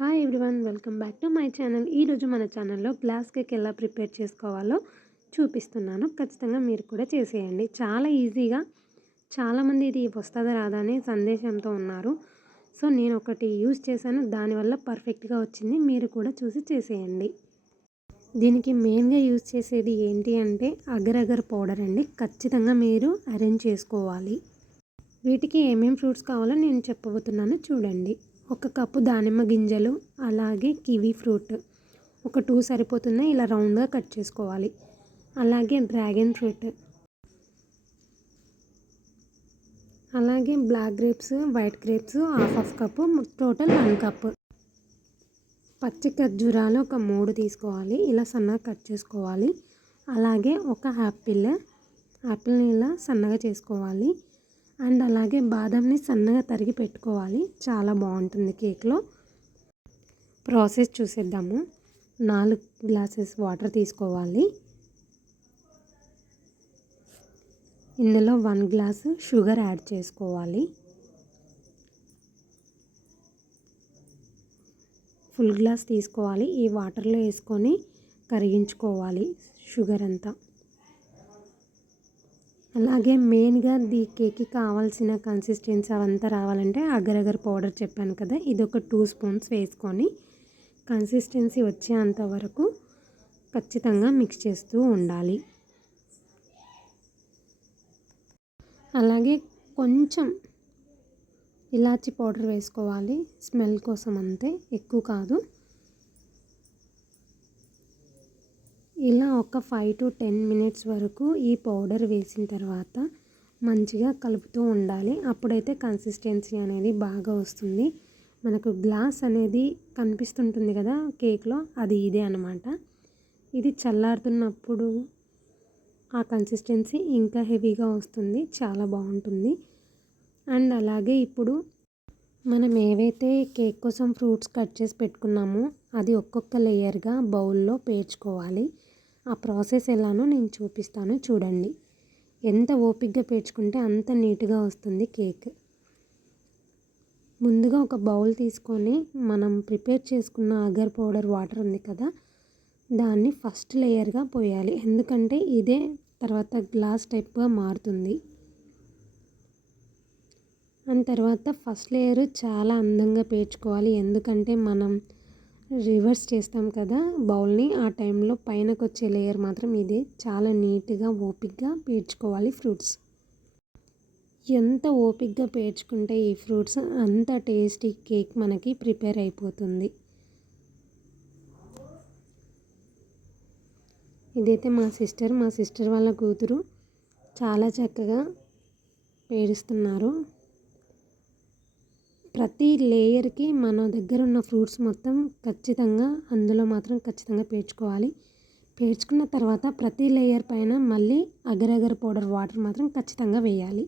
Hi everyone, welcome back to my channel. ఈరోజు మన ఛానల్లో గ్లాస్ కేక్ ఎలా ప్రిపేర్ చేసుకోవాలో చూపిస్తున్నాను. ఖచ్చితంగా మీరు కూడా చేసేయండి. చాలా ఈజీగా, చాలామంది ఇది వస్తుందా రాదా అనే సందేశంతో ఉన్నారు. సో నేను ఒకటి యూజ్ చేశాను, దానివల్ల పర్ఫెక్ట్గా వచ్చింది. మీరు కూడా చూసి చేసేయండి. దీనికి మెయిన్గా యూజ్ చేసేది ఏంటి అంటే అగర్ అగర్ పౌడర్ అండి. ఖచ్చితంగా మీరు అరేంజ్ చేసుకోవాలి. వీటికి ఏమేం ఫ్రూట్స్ కావాలో నేను చెప్పబోతున్నాను, చూడండి. ఒక కప్పు దానిమ్మ గింజలు, అలాగే కివీ ఫ్రూట్ ఒక 2 సరిపోతున్నాయి. ఇలా రౌండ్గా కట్ చేసుకోవాలి. అలాగే డ్రాగన్ ఫ్రూట్, అలాగే black grapes, white grapes half cup, total 1 cup. పచ్చి ఖర్జూరాలు ఒక 3 తీసుకోవాలి. ఇలా సన్నగా కట్ చేసుకోవాలి. అలాగే ఒక యాపిల్ని ఇలా సన్నగా చేసుకోవాలి. అండ్ అలాగే బాదంని సన్నగా తరిగి పెట్టుకోవాలి. చాలా బాగుంటుంది కేక్లో. ప్రాసెస్ చూసేద్దాము. 4 గ్లాసెస్ వాటర్ తీసుకోవాలి. ఇందులో 1 గ్లాసు షుగర్ యాడ్ చేసుకోవాలి. ఫుల్ గ్లాస్ తీసుకోవాలి. ఈ వాటర్లో వేసుకొని కరిగించుకోవాలి షుగర్ అంతా. అలాగే మెయిన్గా ఈ కేక్కి కావాల్సిన కన్సిస్టెన్సీ అవంతా రావాలంటే అగర్ అగర్ పౌడర్ చెప్పాను కదా, ఇది ఒక 2 స్పూన్స్ వేసుకొని కన్సిస్టెన్సీ వచ్చేంత వరకు ఖచ్చితంగా మిక్స్ చేస్తూ ఉండాలి. అలాగే కొంచెం ఇలాచీ పౌడర్ వేసుకోవాలి, స్మెల్ కోసం అంతే, ఎక్కువ కాదు. ఇలా ఒక 5 to 10 మినిట్స్ వరకు ఈ పౌడర్ వేసిన తర్వాత మంచిగా కలుపుతూ ఉండాలి. అప్పుడైతే కన్సిస్టెన్సీ అనేది బాగా వస్తుంది. మనకు గ్లాస్ అనేది కనిపిస్తుంటుంది కదా కేక్లో, అది ఇదే అన్నమాట. ఇది చల్లారుతున్నప్పుడు ఆ కన్సిస్టెన్సీ ఇంకా హెవీగా వస్తుంది, చాలా బాగుంటుంది. అండ్ అలాగే ఇప్పుడు మనం ఏవైతే కేక్ కోసం ఫ్రూట్స్ కట్ చేసి పెట్టుకున్నామో అది ఒక్కొక్క లేయర్గా బౌల్లో పేర్చుకోవాలి. ఆ ప్రాసెస్ ఎలానో నేను చూపిస్తాను, చూడండి. ఎంత ఓపికగా పేర్చుకుంటే అంత నీట్గా వస్తుంది కేక్. ముందుగా ఒక బౌల్ తీసుకొని మనం ప్రిపేర్ చేసుకున్న అగర్ పౌడర్ వాటర్ ఉంది కదా, దాన్ని ఫస్ట్ లేయర్గా పోయాలి. ఎందుకంటే ఇదే తర్వాత గ్లాస్ టైప్గా మారుతుంది. అండ్ తర్వాత ఫస్ట్ లేయర్ చాలా అందంగా పేర్చుకోవాలి. ఎందుకంటే మనం రివర్స్ చేస్తాం కదా బౌల్ని, ఆ టైంలో పైనకు వచ్చే లేయర్ మాత్రం ఇదే. చాలా నీట్గా ఓపిక్గా పేర్చుకోవాలి ఫ్రూట్స్. ఎంత ఓపిక్గా పేర్చుకుంటే ఈ ఫ్రూట్స్ అంత టేస్టీ కేక్ మనకి ప్రిపేర్ అయిపోతుంది. ఇదైతే మా సిస్టర్ వాళ్ళ కూతురు చాలా చక్కగా పేరుస్తున్నారు. ప్రతి లేయర్కి మన దగ్గర ఉన్న ఫ్రూట్స్ మొత్తం ఖచ్చితంగా అందులో మాత్రం ఖచ్చితంగా పేర్చుకోవాలి. పేర్చుకున్న తర్వాత ప్రతి లేయర్ పైన మళ్ళీ అగర్ అగర్ పౌడర్ వాటర్ మాత్రం ఖచ్చితంగా వేయాలి.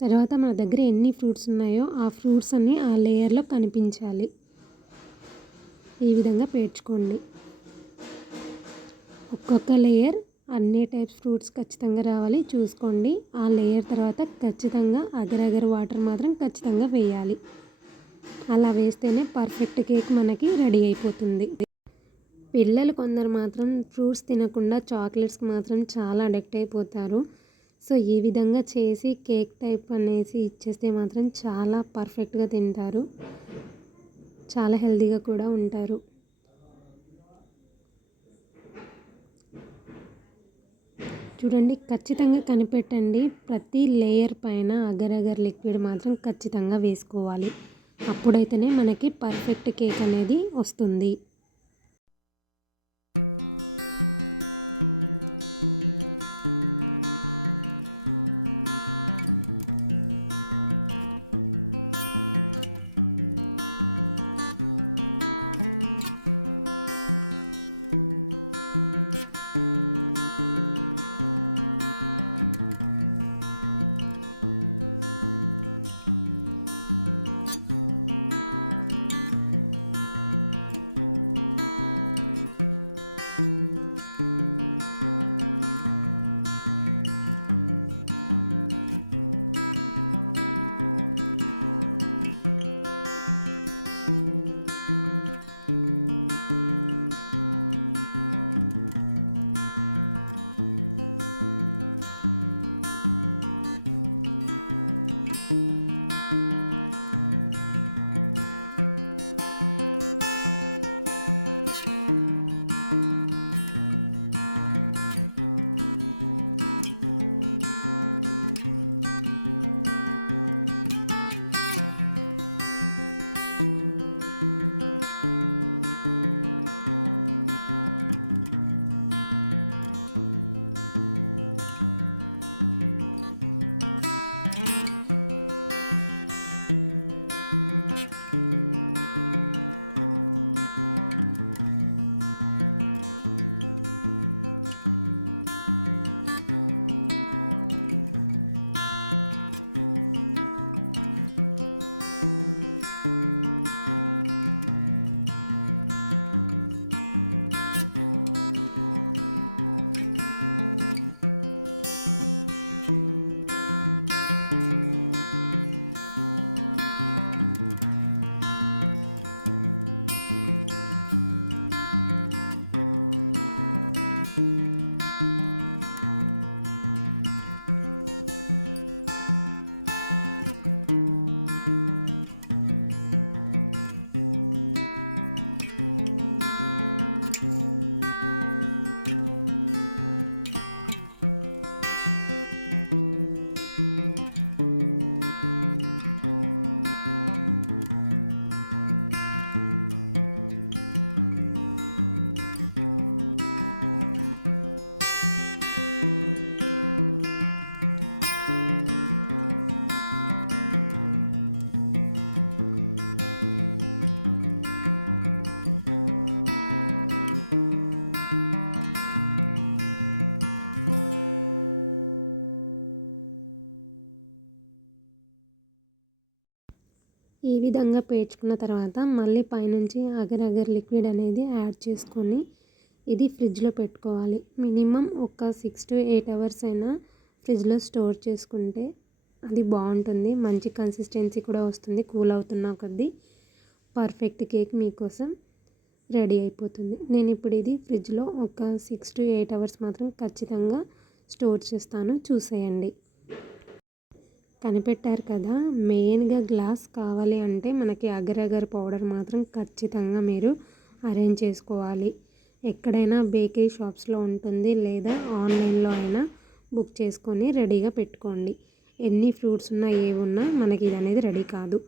తర్వాత మన దగ్గర ఎన్ని ఫ్రూట్స్ ఉన్నాయో ఆ ఫ్రూట్స్ అన్నీ ఆ లేయర్లో కనిపించాలి. ఈ విధంగా పేర్చుకోండి. ఒక్కొక్క లేయర్ అన్ని టైప్స్ ఫ్రూట్స్ ఖచ్చితంగా రావాలి, చూసుకోండి. ఆ లేయర్ తర్వాత ఖచ్చితంగా అగర్ అగర్ వాటర్ మాత్రం ఖచ్చితంగా వేయాలి. అలా వేస్తేనే పర్ఫెక్ట్ కేక్ మనకి రెడీ అయిపోతుంది. పిల్లలు కొందరు మాత్రం ఫ్రూట్స్ తినకుండా చాక్లెట్స్కి మాత్రం చాలా అడిక్ట్ అయిపోతారు. సో ఈ విధంగా చేసి కేక్ టైప్ అనేసి ఇచ్చేస్తే మాత్రం చాలా పర్ఫెక్ట్గా తింటారు, చాలా హెల్తీగా కూడా ఉంటారు. చూడండి, ఖచ్చితంగా కనిపెట్టండి. ప్రతి లేయర్ పైన అగర్ అగర్ లిక్విడ్ మాత్రం ఖచ్చితంగా వేసుకోవాలి. అప్పుడైతేనే మనకి పర్ఫెక్ట్ కేక్ అనేది వస్తుంది. ఈ విధంగా పేర్చుకున్న తర్వాత మళ్ళీ పైనుంచి అగర్ అగర్ లిక్విడ్ అనేది యాడ్ చేసుకొని ఇది ఫ్రిడ్జ్లో పెట్టుకోవాలి. మినిమం ఒక 6 to 8 అవర్స్ అయినా ఫ్రిడ్జ్లో స్టోర్ చేసుకుంటే అది బాగుంటుంది. మంచి కన్సిస్టెన్సీ కూడా వస్తుంది. కూల్ అవుతున్న కొద్దీ పర్ఫెక్ట్ కేక్ మీకోసం రెడీ అయిపోతుంది. నేను ఇప్పుడు ఇది ఫ్రిడ్జ్లో ఒక 6 to 8 అవర్స్ మాత్రం ఖచ్చితంగా స్టోర్ చేస్తాను. చూసేయండి. కనిపెట్టారు కదా, మెయిన్గా గ్లాస్ కావాలి అంటే మనకి అగర్ అగర్ పౌడర్ మాత్రం ఖచ్చితంగా మీరు అరేంజ్ చేసుకోవాలి. ఎక్కడైనా బేకరీ షాప్స్లో ఉంటుంది, లేదా ఆన్లైన్లో అయినా బుక్ చేసుకొని రెడీగా పెట్టుకోండి. ఎన్ని ఫ్రూట్స్ ఉన్నా ఏమున్నా మనకి ఇది అనేది రెడీ కాదు.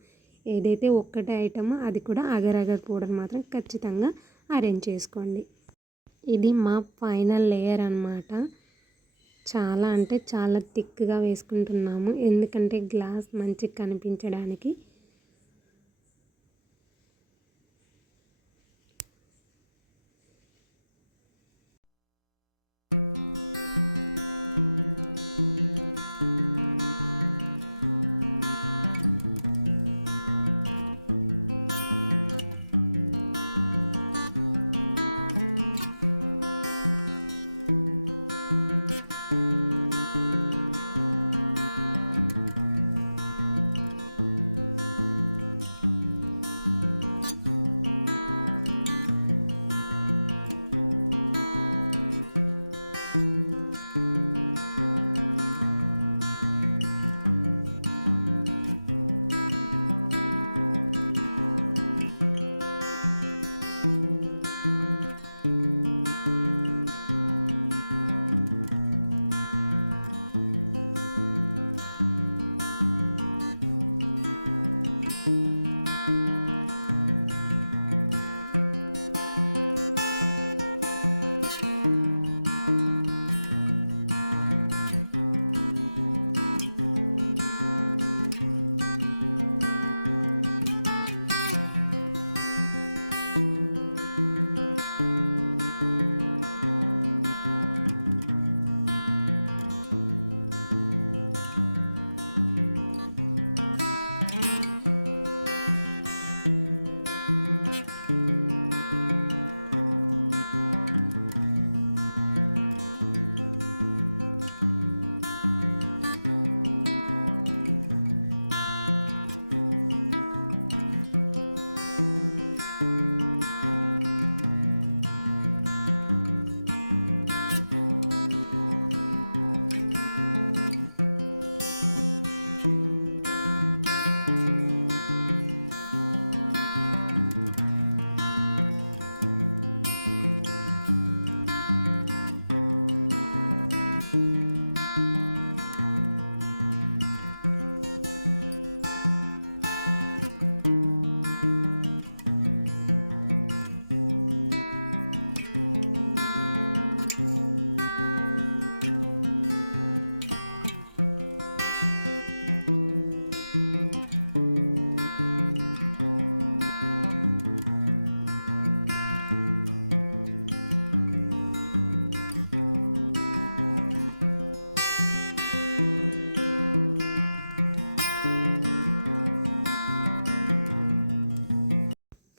ఏదైతే ఒక్కటే ఐటమ్ అది కూడా అగర్ అగర్ పౌడర్ మాత్రం ఖచ్చితంగా అరేంజ్ చేసుకోండి. ఇది మా ఫైనల్ లేయర్ అన్నమాట. చాలా అంటే చాలా థిక్గా వేసుకుంటున్నాము, ఎందుకంటే గ్లాస్ మంచిగా కనిపించడానికి.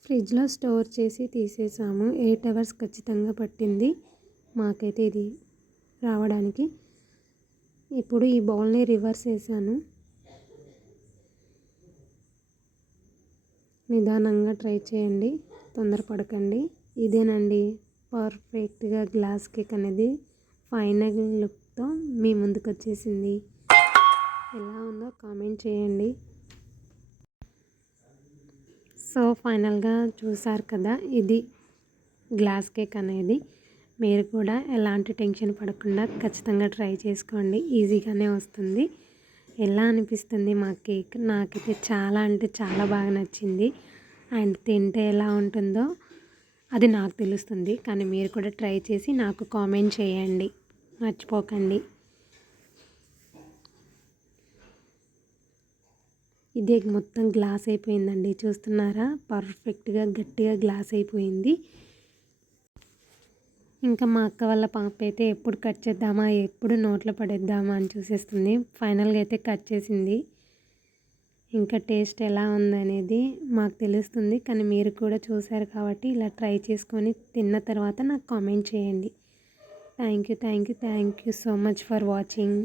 ఫ్రిడ్జ్లో స్టోర్ చేసి తీసేసాము. 8 అవర్స్ ఖచ్చితంగా పట్టింది మాకైతే ఇది రావడానికి. ఇప్పుడు ఈ బౌల్ని రివర్స్ వేసాను. నిదానంగా ట్రై చేయండి, తొందరపడకండి. ఇదేనండి పర్ఫెక్ట్గా గ్లాస్ కేక్ అనేది ఫైనల్ లుక్తో మీ ముందుకు వచ్చేసింది. ఎలా ఉందో కామెంట్ చేయండి. సో ఫైనల్గా చూసారు కదా, ఇది గ్లాస్ కేక్ అనేది. మీరు కూడా ఎలాంటి టెన్షన్ పడకుండా ఖచ్చితంగా ట్రై చేసుకోండి. ఈజీగానే వస్తుంది. ఎలా అనిపిస్తుంది మా కేక్? నాకైతే చాలా అంటే చాలా బాగా నచ్చింది. అండ్ తింటే ఎలా ఉంటుందో అది నాకు తెలుస్తుంది. కానీ మీరు కూడా ట్రై చేసి నాకు కామెంట్ చేయండి, మర్చిపోకండి. ఇదే మొత్తం గ్లాస్ అయిపోయిందండి, చూస్తున్నారా? పర్ఫెక్ట్గా గట్టిగా గ్లాస్ అయిపోయింది. ఇంకా మా అక్క వాళ్ళ పాప అయితే ఎప్పుడు కట్ చేద్దామా, ఎప్పుడు నోట్లో పడేద్దామా అని చూసేస్తుంది. ఫైనల్గా అయితే కట్ చేసింది. ఇంకా టేస్ట్ ఎలా ఉందనేది మాకు తెలుస్తుంది. కానీ మీరు కూడా చూసారు కాబట్టి ఇలా ట్రై చేసుకొని తిన్న తర్వాత నాకు కామెంట్ చేయండి. Thank you so much for watching.